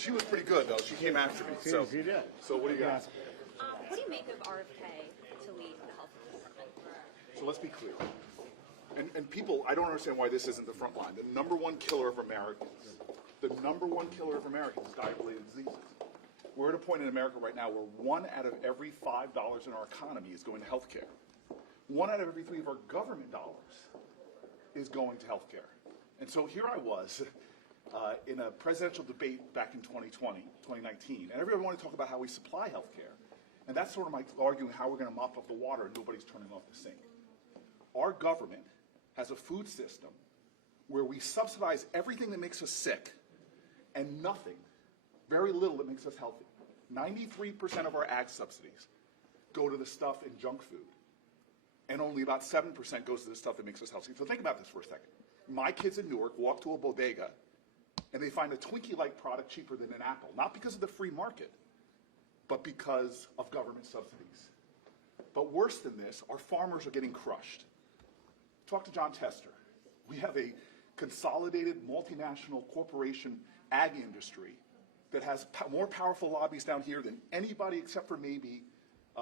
She was pretty good, though. She came after me. She did. So what do you got? What do you make of RFK to lead the health department? So let's be clear. And people, I don't understand why this isn't the front line. The number one killer of Americans, is diet-related diseases. We're at a point in America right now where 1 out of every $5 in our economy is going to health care. 1 out of every 3 of our government dollars is going to health care. And so here I was in a presidential debate back in 2019, and everyone wanted to talk about how we supply health care. And that's sort of my arguing how we're going to mop up the water and nobody's turning off the sink. Our government has a food system where we subsidize everything that makes us sick and nothing, very little that makes us healthy. 93% of our ag subsidies go to the stuff in junk food, and only about 7% goes to the stuff that makes us healthy. So think about this for a second. My kids in Newark walk to a bodega and they find a Twinkie-like product cheaper than an apple, not because of the free market, but because of government subsidies. But worse than this, our farmers are getting crushed. Talk to John Tester. We have a consolidated multinational corporation ag industry that has more powerful lobbies down here than anybody except for maybe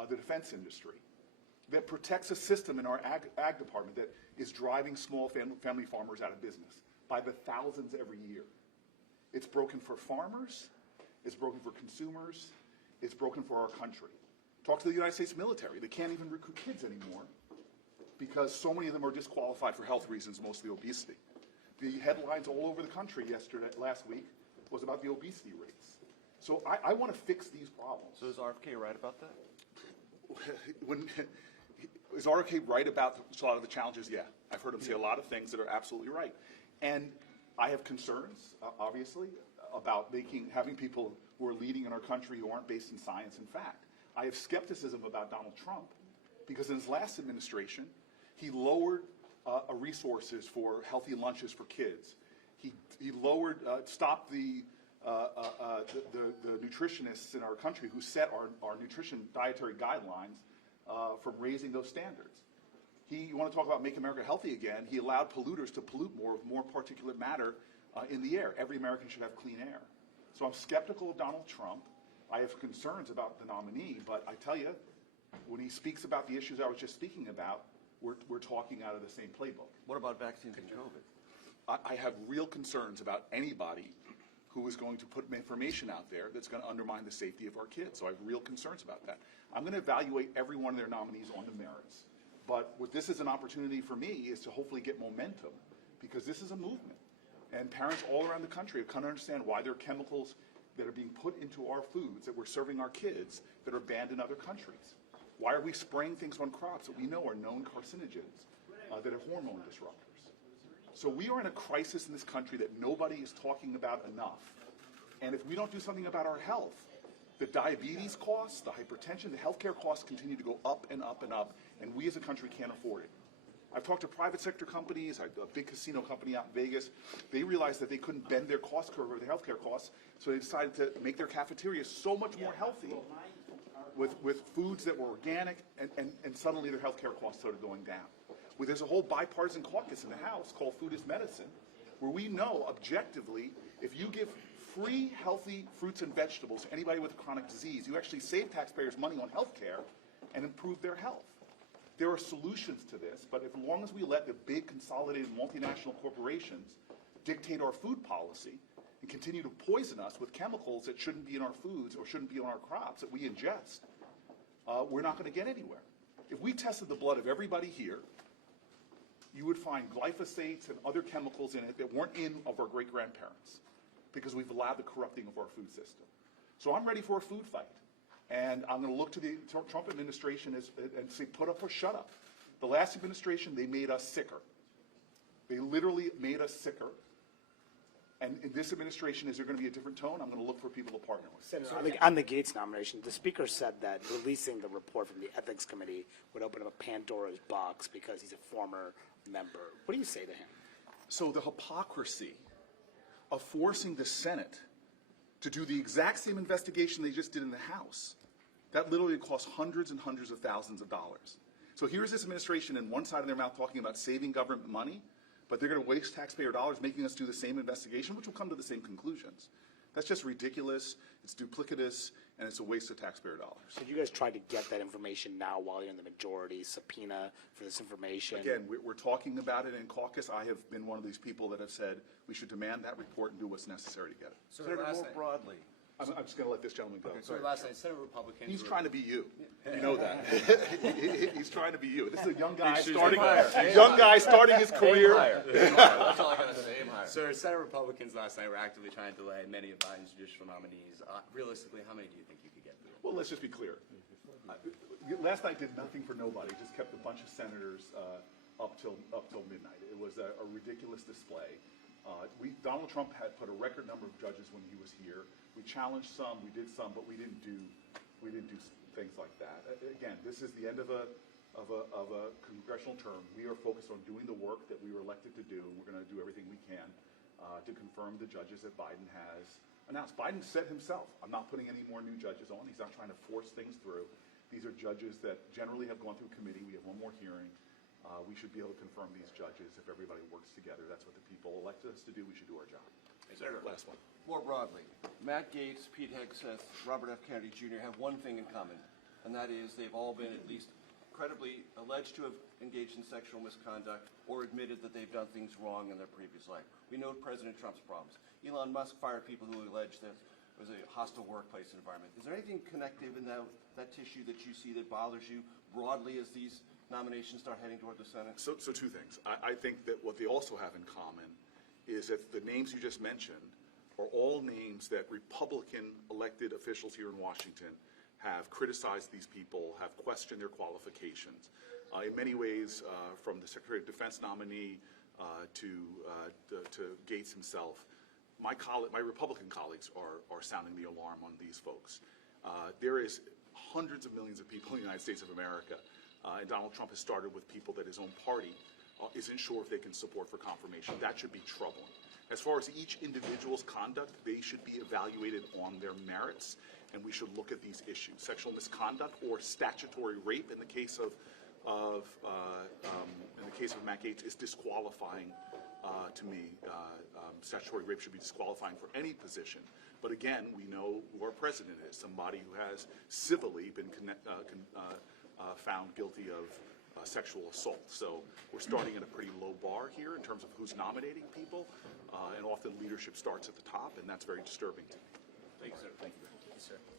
the defense industry, that protects a system in our ag department that is driving small family farmers out of business by the thousands every year. It's broken for farmers, it's broken for consumers, it's broken for our country. Talk to the United States military. They can't even recruit kids anymore because so many of them are disqualified for health reasons, mostly obesity. The headlines all over the country last week was about the obesity rates. So I want to fix these problems. So is RFK right about that? Is RFK right about a lot of the challenges? Yeah. I've heard him say a lot of things that are absolutely right. And I have concerns, obviously, about having people who are leading in our country who aren't based in science and fact. I have skepticism about Donald Trump because in his last administration, he lowered resources for healthy lunches for kids. He stopped the nutritionists in our country who set our nutrition dietary guidelines from raising those standards. You want to talk about Make America Healthy Again, he allowed polluters to pollute more particulate matter in the air. Every American should have clean air. So I'm skeptical of Donald Trump. I have concerns about the nominee, but I tell you, when he speaks about the issues I was just speaking about, we're talking out of the same playbook. What about vaccines and COVID? I have real concerns about anybody who is going to put information out there that's going to undermine the safety of our kids. So I have real concerns about that. I'm going to evaluate every one of their nominees on the merits. But what this is an opportunity for me is to hopefully get momentum, because this is a movement. And parents all around the country have come to understand why there are chemicals that are being put into our foods that we're serving our kids that are banned in other countries. Why are we spraying things on crops that we know are known carcinogens that are hormone disruptors? So we are in a crisis in this country that nobody is talking about enough. And if we don't do something about our health, the diabetes costs, the hypertension, the healthcare costs continue to go up and up and up, and we as a country can't afford it. I've talked to private sector companies, a big casino company out in Vegas. They realized that they couldn't bend their cost curve over the healthcare costs, so they decided to make their cafeterias so much more healthy with foods that were organic, and suddenly their healthcare costs started going down. Well, there's a whole bipartisan caucus in the House called Food is Medicine, where we know objectively if you give free, healthy fruits and vegetables to anybody with a chronic disease, you actually save taxpayers money on health care and improve their health. There are solutions to this, but as long as we let the big consolidated multinational corporations dictate our food policy and continue to poison us with chemicals that shouldn't be in our foods or shouldn't be on our crops that we ingest, we're not going to get anywhere. If we tested the blood of everybody here, you would find glyphosates and other chemicals in it that weren't in of our great-grandparents, because we've allowed the corrupting of our food system. So I'm ready for a food fight. And I'm going to look to the Trump administration and say, put up or shut up. The last administration, they made us sicker. They literally made us sicker. And in this administration, is there going to be a different tone? I'm going to look for people to partner with. Senator, on the Gates nomination, the Speaker said that releasing the report from the Ethics Committee would open up a Pandora's box because he's a former member. What do you say to him? So the hypocrisy of forcing the Senate to do the exact same investigation they just did in the House, that literally costs hundreds and hundreds of thousands of dollars. So here's this administration in one side of their mouth talking about saving government money, but they're going to waste taxpayer dollars making us do the same investigation, which will come to the same conclusions. That's just ridiculous, it's duplicitous, and it's a waste of taxpayer dollars. So you guys tried to get that information now while you're in the majority, subpoena for this information? Again, we're talking about it in caucus. I have been one of these people that have said we should demand that report and do what's necessary to get it. So Senator, last more night, broadly, I'm just going to let this gentleman go. so last night, Senate Republicans He's were- trying to be you. You know that. He's trying to be you. This is a young guy should starting, aim his career. That's all I gotta say. Aim higher. So Senate Republicans last night were actively trying to delay many of Biden's judicial nominees. Realistically, how many do you think you could get through? Well, let's just be clear. Last night did nothing for nobody. Just kept a bunch of senators up till midnight. It was a ridiculous display. Donald Trump had put a record number of judges when he was here. We challenged some, we did some, but we didn't do things like that. Again, this is the end of a congressional term. We are focused on doing the work that we were elected to do, and we're going to do everything we can to confirm the judges that Biden has announced. Biden said himself, I'm not putting any more new judges on. He's not trying to force things through. These are judges that generally have gone through committee. We have one more hearing. We should be able to confirm these judges if everybody works together. That's what the people elected us to do. We should do our job. Senator, Last one. more broadly, Matt Gaetz, Pete Hegseth, Robert F. Kennedy Jr. have one thing in common, and that is they've all been at least credibly alleged to have engaged in sexual misconduct or admitted that they've done things wrong in their previous life. We know President Trump's problems. Elon Musk fired people who alleged that it was a hostile workplace environment. Is there anything connective in that tissue that you see that bothers you broadly as these nominations start heading toward the Senate? So two things. I think that what they also have in common is that the names you just mentioned are all names that Republican elected officials here in Washington have criticized these people, have questioned their qualifications. In many ways, from the Secretary of Defense nominee to Gates himself, my Republican colleagues are sounding the alarm on these folks. There is hundreds of millions of people in the United States of America, and Donald Trump has started with people that his own party isn't sure if they can support for confirmation. That should be troubling. As far as each individual's conduct, they should be evaluated on their merits, and we should look at these issues. Sexual misconduct or statutory rape in the case of Matt Gaetz is disqualifying to me. Statutory rape should be disqualifying for any position. But again, we know who our president is, somebody who has civilly been found guilty of sexual assault. So we're starting at a pretty low bar here in terms of who's nominating people, and often leadership starts at the top, and that's very disturbing to me. Thank you, sir. Thank you. Thank you, sir.